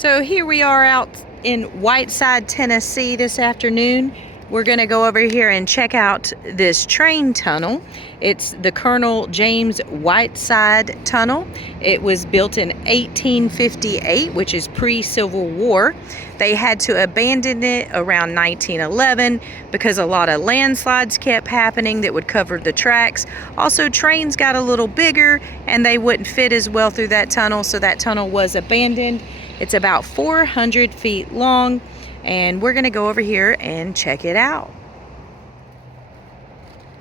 So here we are out in Whiteside, Tennessee this afternoon. We're going to go over here and check out this train tunnel. It's the Colonel James Whiteside Tunnel. It was built in 1858, which is pre-Civil War. They had to abandon it around 1911 because a lot of landslides kept happening that would cover the tracks. Also, trains got a little bigger and they wouldn't fit as well through that tunnel, so that tunnel was abandoned. It's about 400 feet long, and we're gonna go over here and check it out.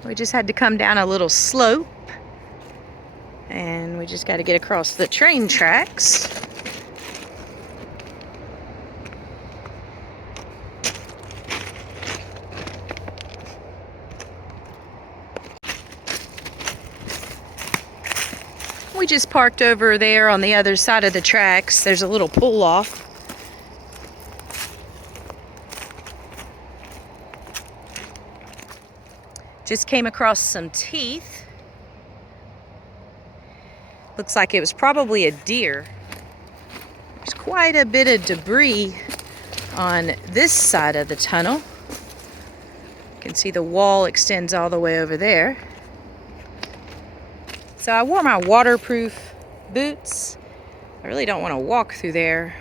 We just had to come down a little slope, and we just got to get across the train tracks. We just parked over there on the other side of the tracks. There's a little pull off. Just came across some teeth. Looks like it was probably a deer. There's quite a bit of debris on this side of the tunnel. You can see the wall extends all the way over there. So I wore my waterproof boots. I really don't want to walk through there.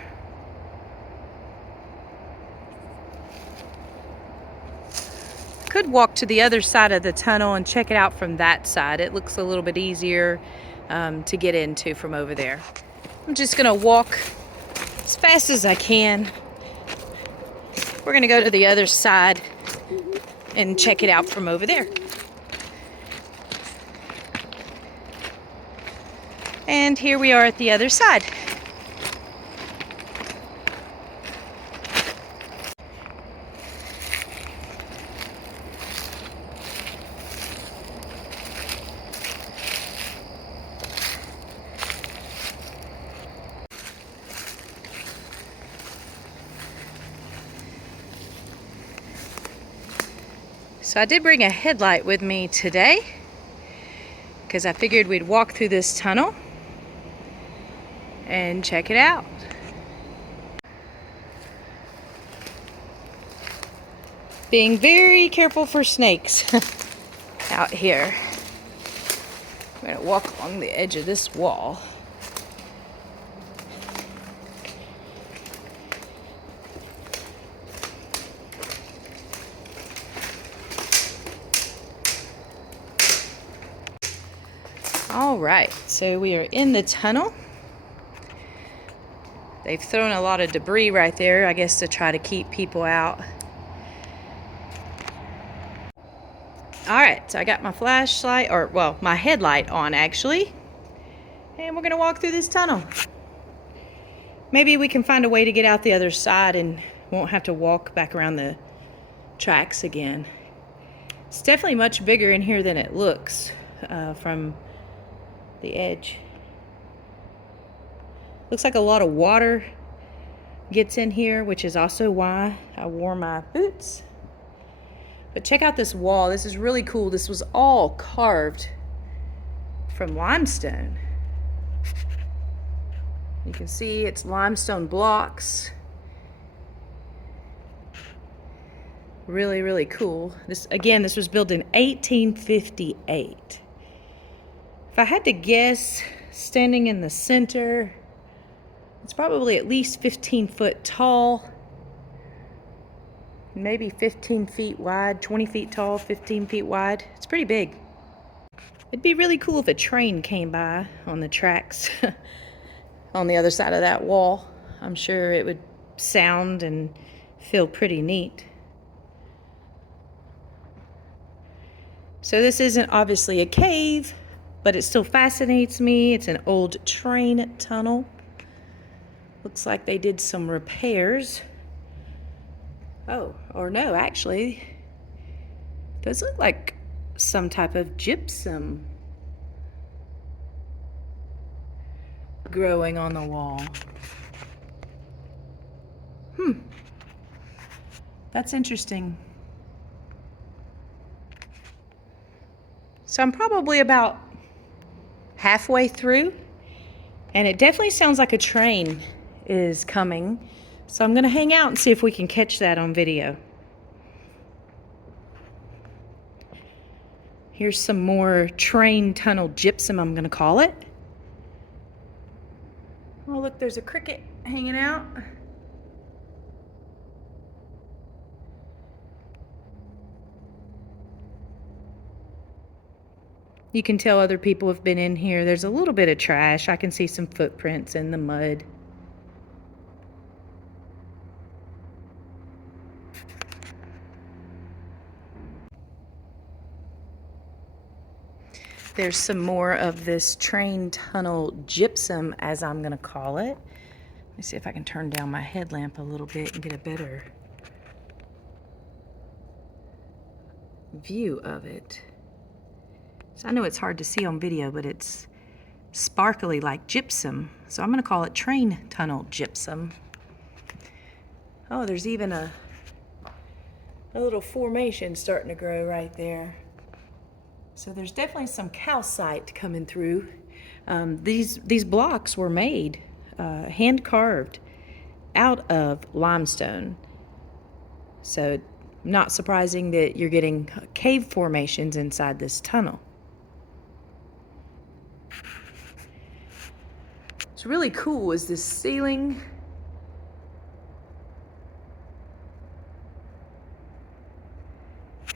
Could walk to the other side of the tunnel and check it out from that side. It looks a little bit easier to get into from over there. I'm just gonna walk as fast as I can. We're gonna go to the other side and check it out from over there. And here we are at the other side. So I did bring a headlight with me today because I figured we'd walk through this tunnel and check it out. Being very careful for snakes out here. I'm gonna walk along the edge of this wall. All right, so we are in the tunnel. They've thrown a lot of debris right there, I guess to try to keep people out. All right, so I got my flashlight, or well, my headlight on actually, and we're gonna walk through this tunnel. Maybe we can find a way to get out the other side and won't have to walk back around the tracks again. It's definitely much bigger in here than it looks from the edge. Looks like a lot of water gets in here, which is also why I wore my boots. But check out this wall. This is really cool. This was all carved from limestone. You can see it's limestone blocks. Really, really cool. This was built in 1858. If I had to guess, standing in the center, it's probably at least 15 foot tall, maybe 15 feet wide, 20 feet tall, 15 feet wide. It's pretty big. It'd be really cool if a train came by on the tracks on the other side of that wall. I'm sure it would sound and feel pretty neat. So this isn't obviously a cave, but it still fascinates me. It's an old train tunnel. Looks like they did some repairs. Oh, or no, actually, those look like some type of gypsum growing on the wall. That's interesting. So I'm probably about halfway through, and it definitely sounds like a train is coming. So I'm gonna hang out and see if we can catch that on video. Here's some more train tunnel gypsum, I'm gonna call it. Oh, look, there's a cricket hanging out. You can tell other people have been in here. There's a little bit of trash. I can see some footprints in the mud. There's some more of this train tunnel gypsum, as I'm gonna call it. Let me see if I can turn down my headlamp a little bit and get a better view of it. So I know it's hard to see on video, but it's sparkly like gypsum. So I'm gonna call it train tunnel gypsum. Oh, there's even a little formation starting to grow right there. So there's definitely some calcite coming through. These blocks were made, hand carved out of limestone. So not surprising that you're getting cave formations inside this tunnel. What's really cool is this ceiling.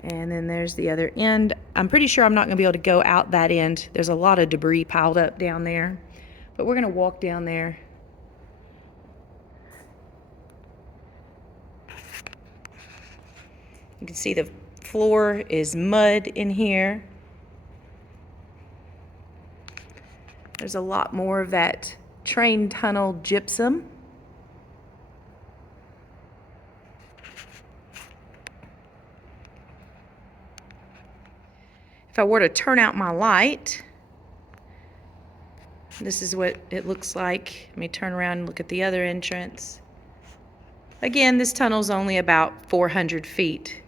And then there's the other end. I'm pretty sure I'm not gonna be able to go out that end. There's a lot of debris piled up down there, but we're gonna walk down there. You can see the floor is mud in here. There's a lot more of that train tunnel gypsum. If I were to turn out my light, this is what it looks like. Let me turn around and look at the other entrance. Again, this tunnel's only about 400 feet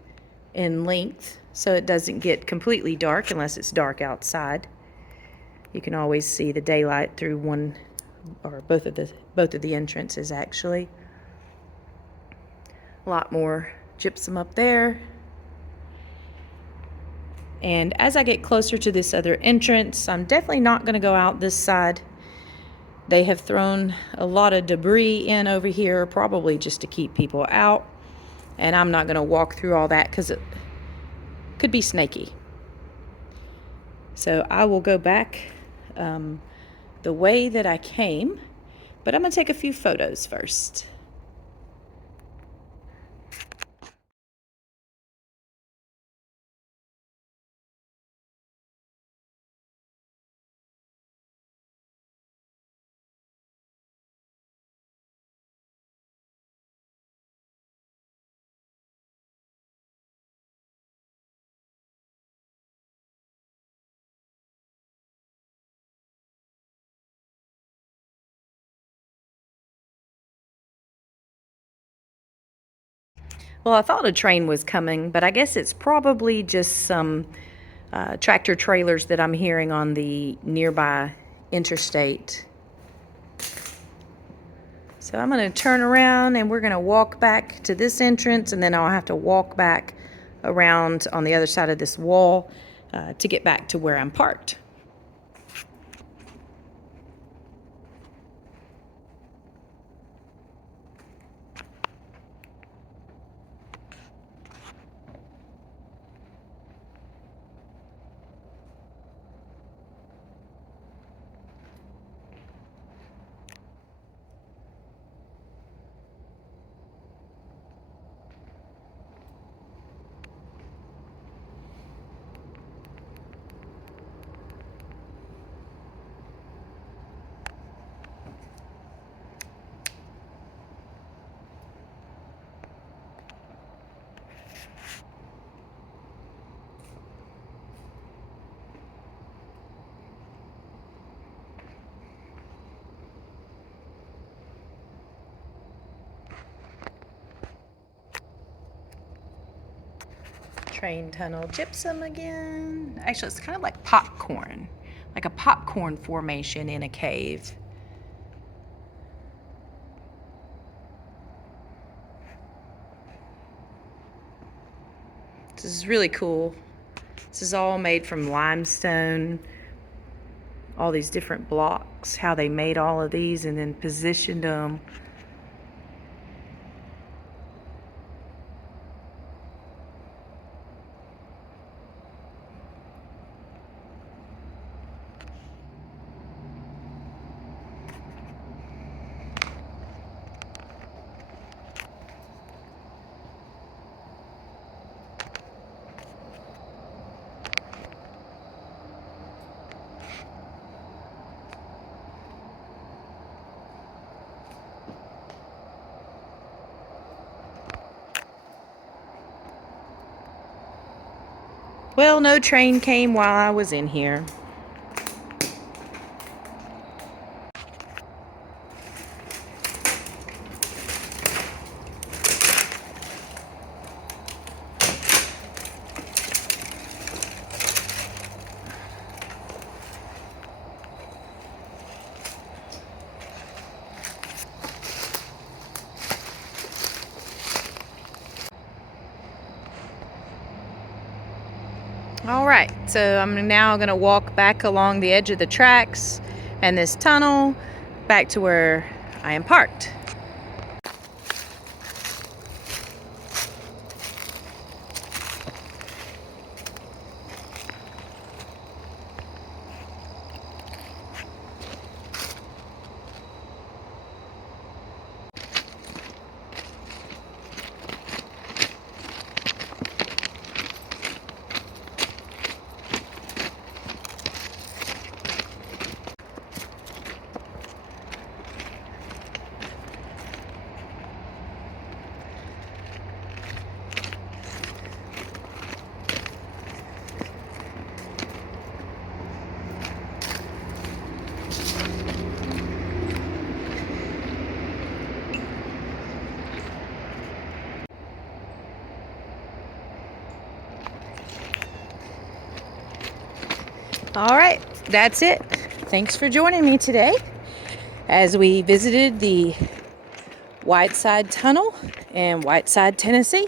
in length, so it doesn't get completely dark unless it's dark outside. You can always see the daylight through one or both of the entrances actually. A lot more gypsum up there. And as I get closer to this other entrance, I'm definitely not going to go out this side. They have thrown a lot of debris in over here, probably just to keep people out. And I'm not going to walk through all that because it could be snaky. So I will go back the way that I came, but I'm going to take a few photos first. Well, I thought a train was coming, but I guess it's probably just some tractor trailers that I'm hearing on the nearby interstate. So I'm going to turn around and we're going to walk back to this entrance, and then I'll have to walk back around on the other side of this wall to get back to where I'm parked. Train tunnel gypsum again. Actually, it's kind of like popcorn, like a popcorn formation in a cave. This is really cool. This is all made from limestone. All these different blocks, how they made all of these and then positioned them. Well, no train came while I was in here. All right, so I'm now going to walk back along the edge of the tracks and this tunnel back to where I am parked. All right, that's it. Thanks for joining me today as we visited the Whiteside Tunnel in Whiteside, Tennessee.